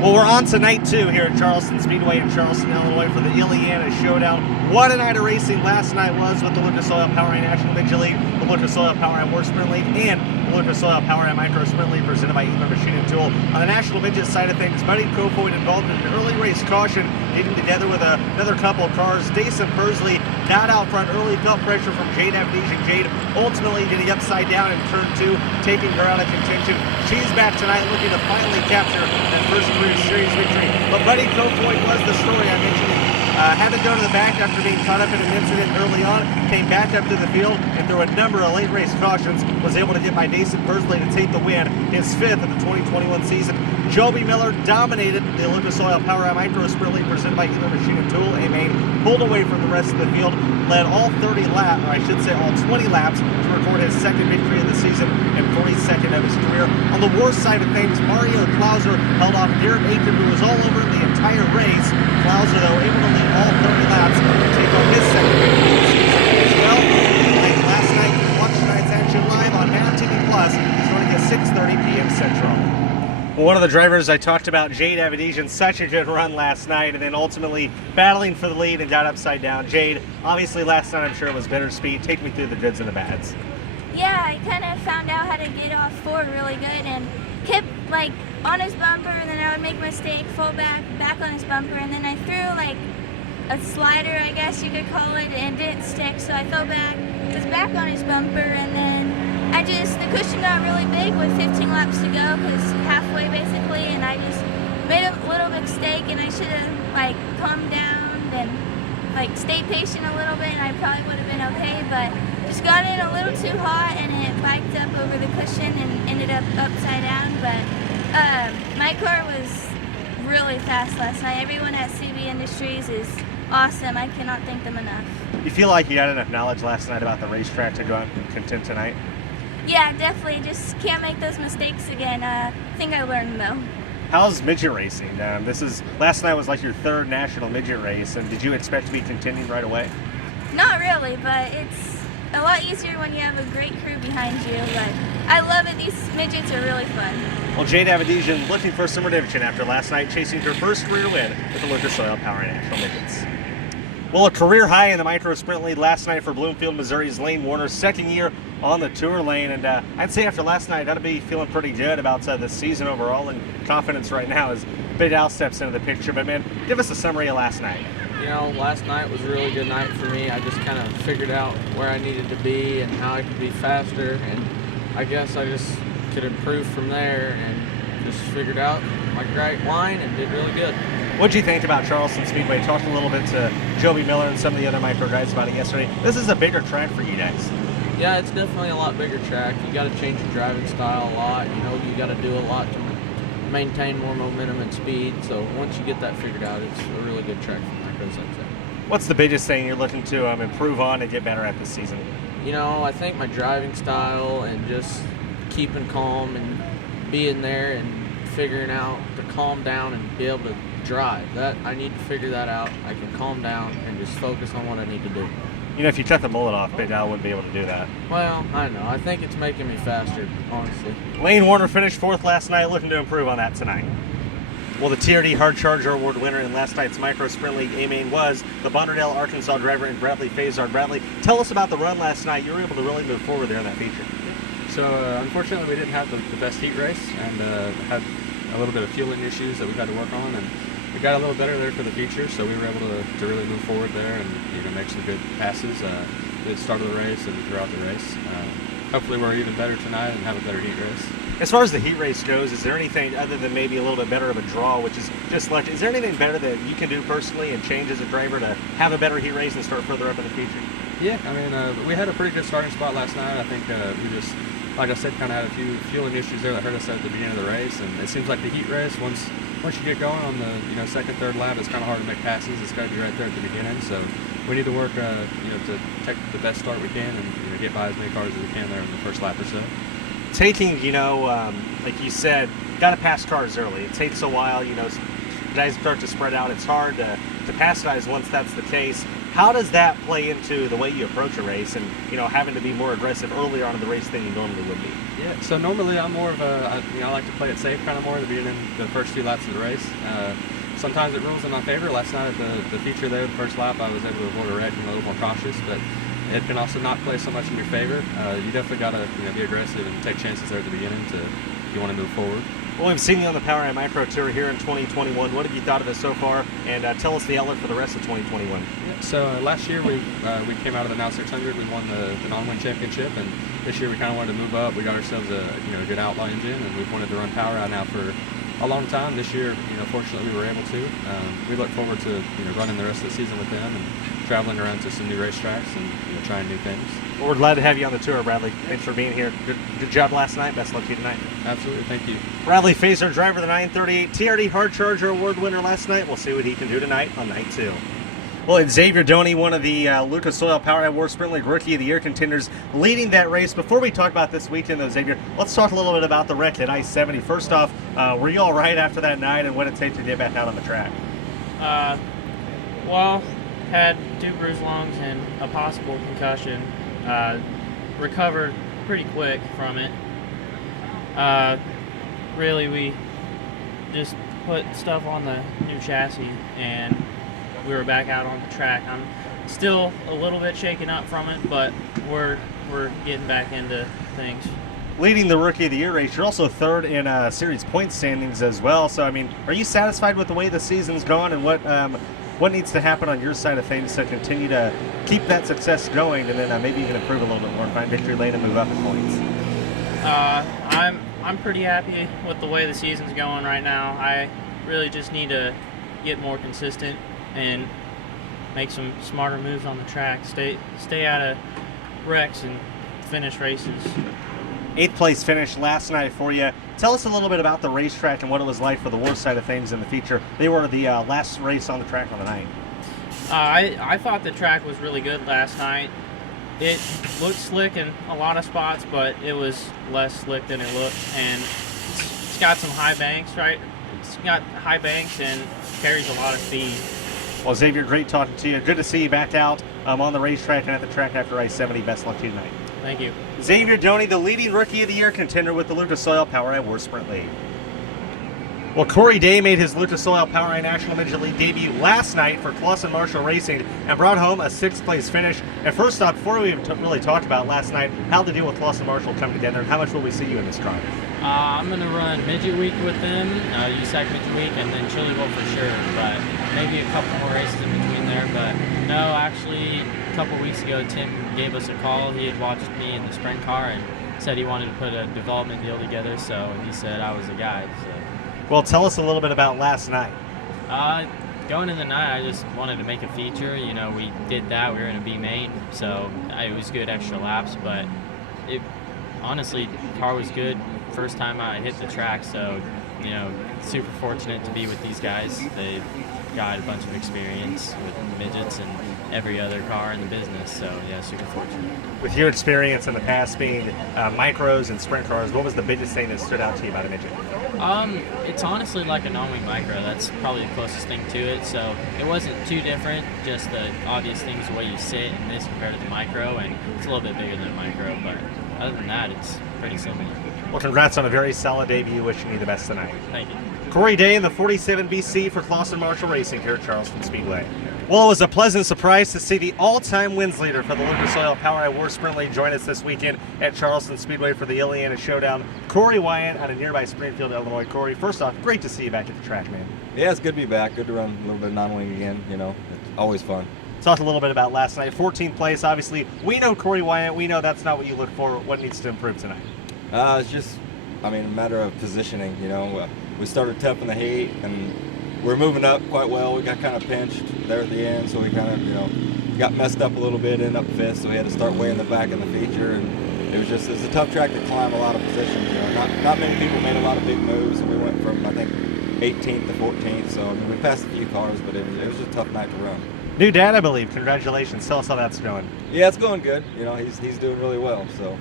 Well, we're on to night 2 here at Charleston Speedway in Charleston, Illinois for the Illiana Showdown. What a night of racing last night was with the Lucas Oil Powerline National Midget League, the Lucas Oil Powerline War Sprint League, and the Lucas Oil Powerline Micro Sprint League presented by Illiana Machine and Tool. On the National Midget side of things, Buddy Kofoid involved in an early race caution, leading together with another couple of cars. Dason Persley got out front early, felt pressure from Jade Avnesian. Jade ultimately getting upside down in turn 2, taking her out of contention. She's back tonight looking to finally capture that first career series victory. But Buddy Kofoid was the story I mentioned. Had to go to the back after being caught up in an incident early on, came back up to the field, and through a number of late race cautions, was able to get by Dason Persley to take the win, his 5th of the 2021 season. Joby Miller dominated the Lucas Oil Power Micro Sprint League presented by Illiana Machine and Tool. A-Main pulled away from the rest of the field, led all 30 laps, or I should say all 20 laps, to record his 2nd victory of the season and 42nd of his career. On the worst side of things, Mario Klauser held off Garrett Aiken, who was all over the entire race. Klauser, though, able to lead all 30 laps to take home his 2nd victory of the season as well. Like last night, you can watch tonight's action live on Now TV Plus, starting at 6:30 p.m. Central. Well, one of the drivers I talked about, Jade Avnesian, such a good run last night, and then ultimately battling for the lead and got upside down. Jade, obviously last night I'm sure it was bittersweet. Take me through the goods and the bads. Yeah, I kind of found out how to get off forward really good and kept like on his bumper, and then I would make a mistake, fall back on his bumper, and then I threw like a slider, I guess you could call it, and didn't stick, so I fell back, was back on his bumper, and then the cushion got really big with 15 laps to go, because halfway basically, and I just made a little mistake, and I should have like calmed down and like stayed patient a little bit, and I probably would have been okay, but just got in a little too hot, and it biked up over the cushion and ended up upside down. But my car was really fast last night. Everyone at CB Industries is awesome. I cannot thank them enough. You feel like you got enough knowledge last night about the racetrack to go out and contend tonight? Yeah, definitely. Just can't make those mistakes again. I think I learned though. How's midget racing? Last night was like your 3rd national midget race, and did you expect to be contending right away? Not really, but it's a lot easier when you have a great crew behind you. But I love it. These midgets are really fun. Well, Jade Avnesian looking for some redemption after last night, chasing her first career win with the Lucas Oil Power National Midgets. Well, a career high in the Micro Sprint League last night for Bloomfield, Missouri's Lane Warner, 2nd year on the tour lane. And I'd say after last night, I'd be feeling pretty good about the season overall, and confidence right now as Big Al steps into the picture. But man, give us a summary of last night. You know, last night was a really good night for me. I just kind of figured out where I needed to be and how I could be faster, and I guess I just could improve from there and just figured out my right line and did really good. What did you think about Charleston Speedway? Talked a little bit to Joby Miller and some of the other micro guys about it yesterday. This is a bigger track for you guys. Yeah, it's definitely a lot bigger track. You got to change your driving style a lot. You know, you got to do a lot to maintain more momentum and speed. So once you get that figured out, it's a really good track for micros like that. What's the biggest thing you're looking to improve on and get better at this season? You know, I think my driving style and just keeping calm and being there and figuring out to calm down and be able to drive. That I need to figure that out. I can calm down and just focus on what I need to do. You know, if you cut the mullet off, Big Al wouldn't be able to do that. Well, I know. I think it's making me faster, honestly. Lane Warner finished 4th last night, looking to improve on that tonight. Well, the TRD Hard Charger Award winner in last night's Micro Sprint League A-Main was the Bonnerdale, Arkansas driver in Bradley Fazard. Bradley, tell us about the run last night. You were able to really move forward there in that feature. So, unfortunately, we didn't have the best heat race and had a little bit of fueling issues that we've had to work on. And we got a little better there for the feature, so we were able to really move forward there and make some good passes at the start of the race and throughout the race. Hopefully we're even better tonight and have a better heat race. As far as the heat race goes, is there anything other than maybe a little bit better of a draw, which is just luck? Is there anything better that you can do personally and change as a driver to have a better heat race and start further up in the feature? Yeah, I mean, we had a pretty good starting spot last night. I think we just, like I said, kind of had a few fueling issues there that hurt us at the beginning of the race, and it seems like the heat race, once you get going on the 2nd, 3rd lap, it's kind of hard to make passes. It's got to be right there at the beginning, so we need to work to take the best start we can and get by as many cars as we can there in the first lap or so. Taking, like you said, got to pass cars early. It takes a while, guys start to spread out. It's hard to pass guys once that's the case. How does that play into the way you approach a race and, having to be more aggressive earlier on in the race than you normally would be? Yeah, so normally I'm more of I like to play it safe kind of more at the beginning, the first few laps of the race. Sometimes it rules in my favor. Last night at the feature there, the first lap, I was able to avoid a wreck and a little more cautious, but it can also not play so much in your favor. You definitely got to be aggressive and take chances there at the beginning if you want to move forward. Well, we've seen you on the PowerAI Micro Tour here in 2021. What have you thought of it so far? And tell us the outlook for the rest of 2021. Yeah, so last year we came out of the Now 600. We won the non-win championship, and this year we kind of wanted to move up. We got ourselves a good outlaw engine, and we've wanted to run PowerAI now for a long time. This year, fortunately we were able to. We look forward to running the rest of the season with them and traveling around to some new racetracks and trying new things. Well, we're glad to have you on the tour, Bradley. Thanks for being here. Good job last night. Best luck to you tonight. Absolutely, thank you. Bradley Fazard, driver of the 938 TRD Hard Charger Award winner last night. We'll see what he can do tonight on night 2. Well, it's Xavier Doney, one of the Lucas Oil PowerAI War Sprint League Rookie of the Year contenders, leading that race. Before we talk about this weekend, though, Xavier, let's talk a little bit about the wreck at I-70. First off, were you all right after that night, and what did it take to get back out on the track? Well, had 2 bruised lungs and a possible concussion. Recovered pretty quick from it. Really, we just put stuff on the new chassis and we were back out on the track. I'm still a little bit shaken up from it, but we're getting back into things. Leading the Rookie of the Year race, you're also 3rd in series point standings as well. So, are you satisfied with the way the season's gone, and what needs to happen on your side of things to continue to keep that success going, and then maybe you can improve a little bit more and find victory lane and move up in points? I'm pretty happy with the way the season's going right now. I really just need to get more consistent and make some smarter moves on the track. Stay out of wrecks and finish races. 8th place finish last night for you. Tell us a little bit about the racetrack and what it was like for the war side of things in the feature. They were the last race on the track on the night. I thought the track was really good last night. It looked slick in a lot of spots, but it was less slick than it looked. And it's got some high banks, right? It's got high banks and carries a lot of speed. Well, Xavier, great talking to you. Good to see you back out on the racetrack and at the track after I-70. Best luck to you tonight. Thank you. Xavier Doney, the leading Rookie of the Year contender with the Lucas Oil PowerAI War Sprint League. Well, Corey Day made his Lucas Oil PowerAI National Midget League debut last night for Clausen Marshall Racing and brought home a 6th place finish. And first off, before we even really talk about last night, how the deal with Clausen Marshall come together, and how much will we see you in this car? I'm going to run Midget Week with them, USAC Midget Week, and then Chili Bowl for sure, but maybe a couple more races in between there. But no, actually, a couple weeks ago, Tim gave us a call. He had watched me in the sprint car and said he wanted to put a development deal together, so he said I was the guy. So. Well, tell us a little bit about last night. Going in the night, I just wanted to make a feature. We did that. We were in a B main, so it was good extra laps, but honestly, the car was good first time I hit the track, so super fortunate to be with these guys. They've got a bunch of experience with midgets and every other car in the business, so yeah, super fortunate. With your experience in the past being micros and sprint cars, what was the biggest thing that stood out to you about a midget? It's honestly like a non-wing micro. That's probably the closest thing to it, so it wasn't too different. Just the obvious things, the way you sit in this compared to the micro, and it's a little bit bigger than a micro, but other than that, it's pretty similar. Well, congrats on a very solid debut. Wishing you the best tonight. Thank you. Corey Day in the 47 BC for Clausen Marshall Racing here at Charleston Speedway. Well, it was a pleasant surprise to see the all-time wins leader for the Lucas Oil PowerAI War Sprint League join us this weekend at Charleston Speedway for the Illiana Showdown. Corey Wyatt out of nearby Springfield, Illinois. Corey, first off, great to see you back at the track, man. Yeah, it's good to be back. Good to run a little bit of non-wing again. It's always fun. Talk a little bit about last night. 14th place, obviously. We know Corey Wyatt. We know that's not what you look for. What needs to improve tonight? It's just, a matter of positioning. We started tough in the heat, and we're moving up quite well. We got kind of pinched there at the end, so we kind of, got messed up a little bit, ended up 5th, so we had to start way in the back in the feature, and it was a tough track to climb a lot of positions. Not many people made a lot of big moves, and we went from, I think, 18th to 14th, so we passed a few cars, but it was just a tough night to run. New dad, I believe. Congratulations. Tell us how that's going. Yeah, it's going good. He's doing really well, so.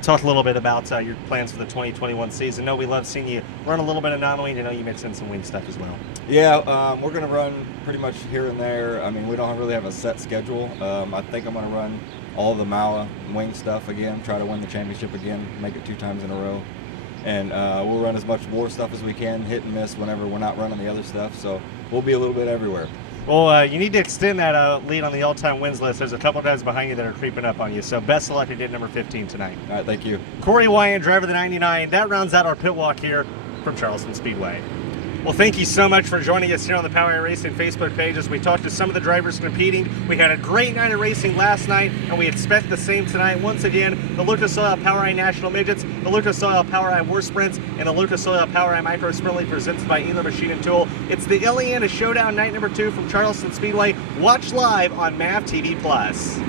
Talk a little bit about your plans for the 2021 season. No, we love seeing you run a little bit of non-winged. I know you mentioned some wing stuff as well. Yeah, we're going to run pretty much here and there. I mean, we don't really have a set schedule. I think I'm going to run all the Mala wing stuff again, try to win the championship again, make it 2 times in a row. And we'll run as much war stuff as we can, hit and miss whenever we're not running the other stuff. So we'll be a little bit everywhere. Well, you need to extend that lead on the all-time wins list. There's a couple guys behind you that are creeping up on you. So best of luck at number 15 tonight. All right, thank you. Corey Wyatt, driver of the 99. That rounds out our pit walk here from Charleston Speedway. Well, thank you so much for joining us here on the Power Line Racing Facebook page as we talked to some of the drivers competing. We had a great night of racing last night, and we expect the same tonight. Once again, the Lucas Oil Power Line National Midgets, the Lucas Oil Power Line War Sprints, and the Lucas Oil Power Line Micro Sprint League presented by Elo Machine and Tool. It's the Illiana Showdown night number 2 from Charleston Speedway. Watch live on MAV TV+.